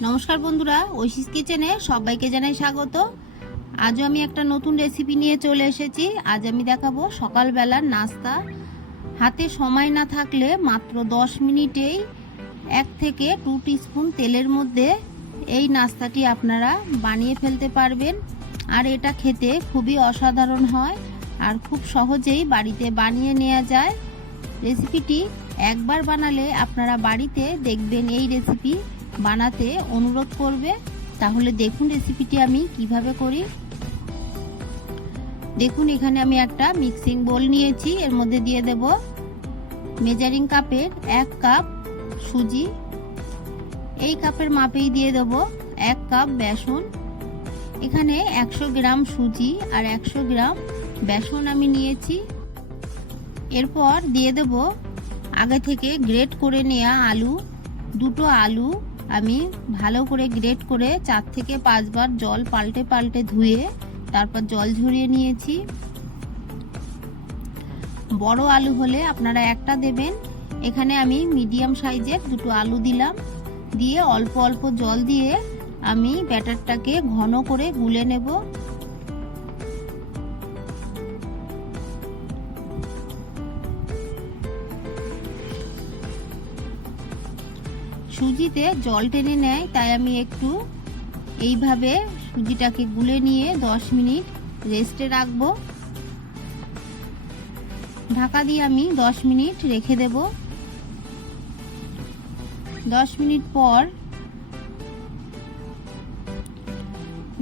নমস্কার বন্ধুরা, ঐশিস কিচেনে সবাইকে জানাই স্বাগত। আজও আমি একটা নতুন রেসিপি নিয়ে চলে এসেছি। আজ আমি দেখাবো সকালবেলার নাস্তা। হাতে সময় না থাকলে মাত্র দশ মিনিটেই এক থেকে টু স্পুন তেলের মধ্যে এই নাস্তাটি আপনারা বানিয়ে ফেলতে পারবেন। আর এটা খেতে খুবই অসাধারণ হয় আর খুব সহজেই বাড়িতে বানিয়ে নেওয়া যায়। রেসিপিটি একবার বানালে আপনারা বাড়িতে দেখবেন এই রেসিপি বানাতে অনুরোধ করবে, তাহলে দেখুন রেসিপিটি আমি কীভাবে করি। দেখুন, এখানে আমি একটা মিক্সিং বোল নিয়েছি, এর মধ্যে দিয়ে দেব মেজারিং কাপের এক কাপ সুজি। এই কাপের মাপেই দিয়ে দেব এক কাপ বেসন। এখানে একশো গ্রাম সুজি আর একশো গ্রাম বেসন আমি নিয়েছি। এরপর দিয়ে দেব আগে থেকে গ্রেট করে নেওয়া আলু, দুটো আলু আমি ভালো করে গ্রেট করে চার থেকে পাঁচবার জল পাল্টে পাল্টে ধুয়ে তারপর জল ঝরিয়ে নিয়েছি। বড় আলু হলে আপনারা একটা দেবেন। এখানে আমি মিডিয়াম সাইজের দুটো আলু দিলাম। দিয়ে অল্প অল্প জল দিয়ে আমি ব্যাটারটাকে ঘন করে গুলে নেব। সুজিতে জল টেনে নেয়, তাই আমি একটু এইভাবে সুজিটাকে গুলে নিয়ে 10 মিনিট রেস্টে রাখব। ঢাকা দিয়ে আমি 10 মিনিট রেখে দেব। 10 মিনিট পর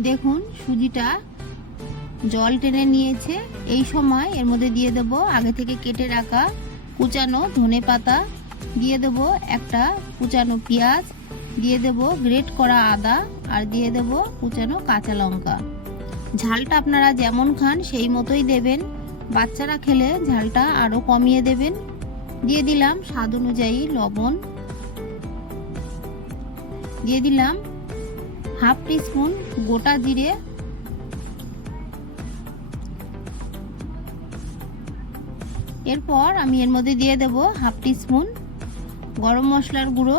দেখুন সুজিটা জল টেনে নিয়েছে। এই সময় এর মধ্যে দিয়ে দেব আগে থেকে কেটে রাখা কুচানো ধনে পাতা দিয়ে দেব একটা কুচানো পেঁয়াজ, দিয়ে দেব গ্রেট করা আদা, আর দিয়ে দেব কুচানো কাঁচা লঙ্কা। ঝালটা আপনারা যেমন খান সেই মতোই দেবেন। বাচ্চারা খেলে ঝালটা আরও কমিয়ে দেবেন। দিয়ে দিলাম স্বাদ অনুযায়ী লবণ। দিয়ে দিলাম হাফ টিস্পুন গোটা জিরে। এরপর আমি এর মধ্যে দিয়ে দেব হাফ টিস্পুন গরম মশলার গুঁড়ো।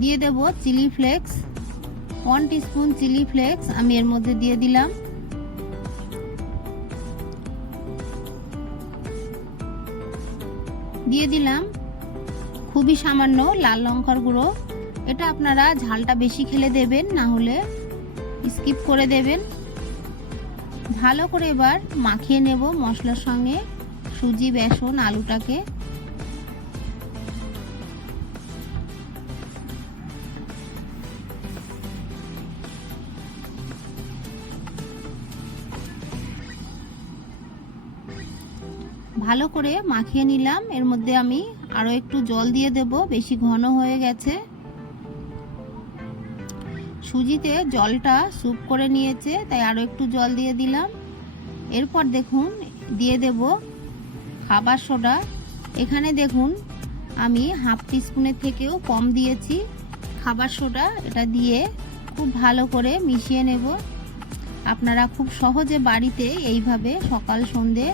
দিয়ে দেব chilli flakes. One teaspoon chilli flakes আমি এর মধ্যে দিয়ে দিলাম। দিয়ে দিলাম খুবই সামান্য লাল লঙ্কার গুঁড়ো। এটা আপনারা ঝালটা বেশি খেলে দেবেন, না হলে স্কিপ করে দেবেন। ভালো করে এবার মাখিয়ে নেব মশলার সঙ্গে। সুজি, বেসন, আলুটাকে। ভালো করে মাখিয়ে নিলাম। এর মধ্যে আমি আরও একটু জল দিয়ে দেব, বেশি ঘন হয়ে গেছে। সুজিতে জলটা স্যুপ করে নিয়েছে, তাই আরও একটু জল দিয়ে দিলাম। এরপর দেখুন, দিয়ে দেব খাবার সোডা। এখানে দেখুন, আমি হাফ টিস্পুনের থেকেও কম দিয়েছি খাবার সোডা। এটা দিয়ে খুব ভালো করে মিশিয়ে নেব। আপনারা খুব সহজে বাড়িতে এইভাবে সকাল সন্ধে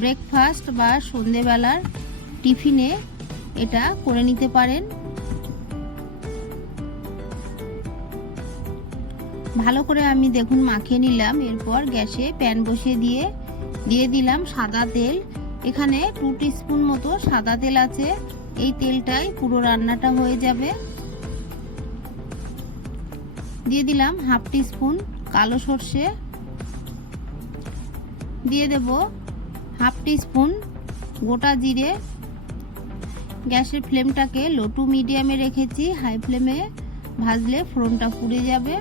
ব্রেকফাস্ট বা সন্ধেবেলার টিফিনে এটা করে নিতে পারেন। ভালো করে আমি দেখুন মাখিয়ে নিলাম। এরপর গ্যাসে প্যান বসিয়ে দিয়ে দিয়ে দিলাম সাদা তেল। এখানে টু স্পুন মতো সাদা তেল আছে। এই তেলটাই পুরো রান্নাটা হয়ে যাবে। দিয়ে দিলাম হাফ স্পুন কালো সর্ষে। দিয়ে দেব হাফ স্পুন গোটা জিরে। গ্যাসের ফ্লেমটাকে লো টু মিডিয়ামে রেখেছি। হাই ফ্লেমে ভাজলে ফোড়নটা পুড়ে যাবে।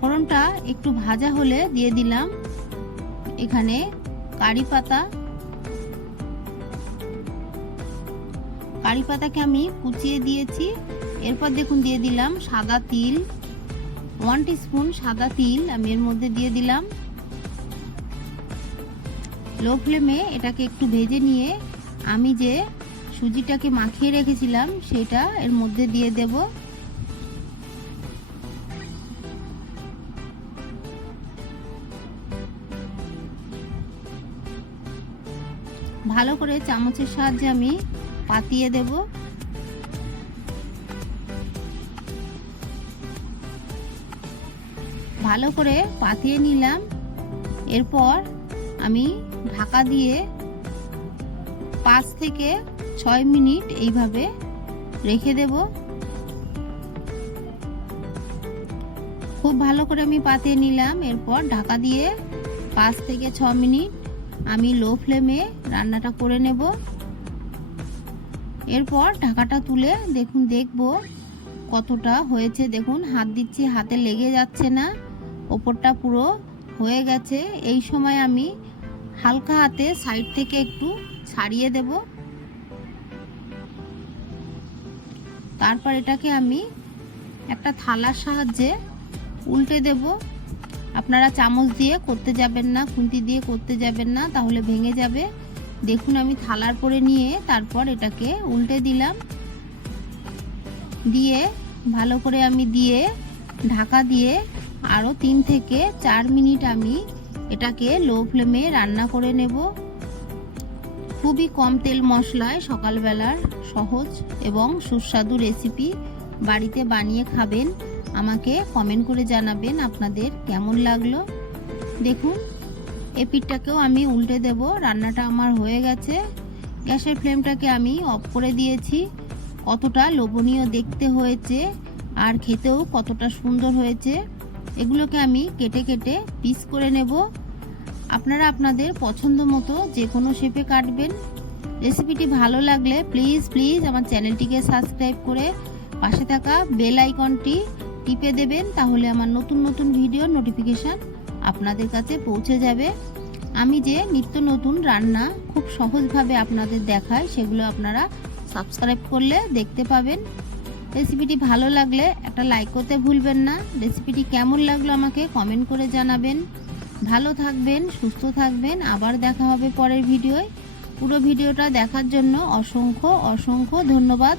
ফোড়নটা একটু ভাজা হলে দিয়ে দিলাম এখানে কারি পাতা। কারি পাতাকে আমি কুচিয়ে দিয়েছি। এরপর দেখুন দিয়ে দিলাম সাদা তিল। ওয়ান স্পুন সাদা তিল আমি এর মধ্যে দিয়ে দিলাম। লো ফ্লেমে এটাকে একটু ভেজে নিয়ে আমি যে সুজিটাকে মাখিয়ে রেখেছিলাম, সেটা এর মধ্যে দিয়ে দেবো। ভালো করে চামচের সাহায্যে আমি পাতিয়ে দেব। ভালো করে পাতিয়ে নিলাম। এরপর আমি ঢাকা দিয়ে পাঁচ থেকে ছয় মিনিট এইভাবে রেখে দেব। খুব ভালো করে আমি পাতিয়ে নিলাম। এরপর ঢাকা দিয়ে পাঁচ থেকে ছ মিনিট আমি লো ফ্লেমে রান্নাটা করে নেব। এরপর ঢাকাটা তুলে দেখুন, দেখব কতটা হয়েছে। দেখুন, হাত দিচ্ছি, হাতে লেগে যাচ্ছে না। ওপরটা পুরো হয়ে গেছে। এই সময় আমি হালকা হাতে সাইড থেকে একটু ছাড়িয়ে দেব। তারপর এটাকে আমি একটা থালার সাহায্যে উল্টে দেব। আপনারা চামচ দিয়ে করতে যাবেন না, খুন্তি দিয়ে করতে যাবেন না, তাহলে ভেঙে যাবে। দেখুন, আমি থালার পরে নিয়ে তারপর এটাকে উল্টে দিলাম। দিয়ে ভালো করে আমি দিয়ে ঢাকা দিয়ে আরও তিন থেকে চার মিনিট আমি এটাকে লো ফ্লেমে রান্না করে নেব। খুবই কম তেল মশলায় সকালবেলার সহজ এবং সুস্বাদু রেসিপি বাড়িতে বানিয়ে খাবেন। আমাকে কমেন্ট করে জানাবেন আপনাদের কেমন লাগল। দেখুন এপিটটাকেও আমি উল্টে দেব, রান্নাটা আমার হয়ে গেছে। গ্যাসের ফ্লেমটাকে আমি অফ করে দিয়েছি। কতটা লোভনীয় দেখতে হয়েছে আর খেতেও কতটা সুন্দর হয়েছে। এগুলোকে আমি কেটে কেটে পিস করে নেব। আপনারা আপনাদের পছন্দ মতো যে কোনো শেপে কাটবেন। রেসিপিটি ভালো লাগলে প্লিজ প্লিজ আমার চ্যানেলটিকে সাবস্ক্রাইব করে পাশে থাকা বেল আইকনটি টিপে দেবেন, তাহলে আমার নতুন নতুন ভিডিও নোটিফিকেশান আপনাদের কাছে পৌঁছে যাবে। আমি যে নিত্য নতুন রান্না খুব সহজভাবে আপনাদের দেখাই, সেগুলো আপনারা সাবস্ক্রাইব করলে দেখতে পাবেন। রেসিপিটি ভালো লাগলে একটা লাইক করতে ভুলবেন না। রেসিপিটি কেমন লাগল আমাকে কমেন্ট করে জানাবেন। ভালো থাকবেন, সুস্থ থাকবেন, আবার দেখা হবে পরের ভিডিওয়। পুরো ভিডিওটা দেখার জন্য অসংখ্য অসংখ্য ধন্যবাদ।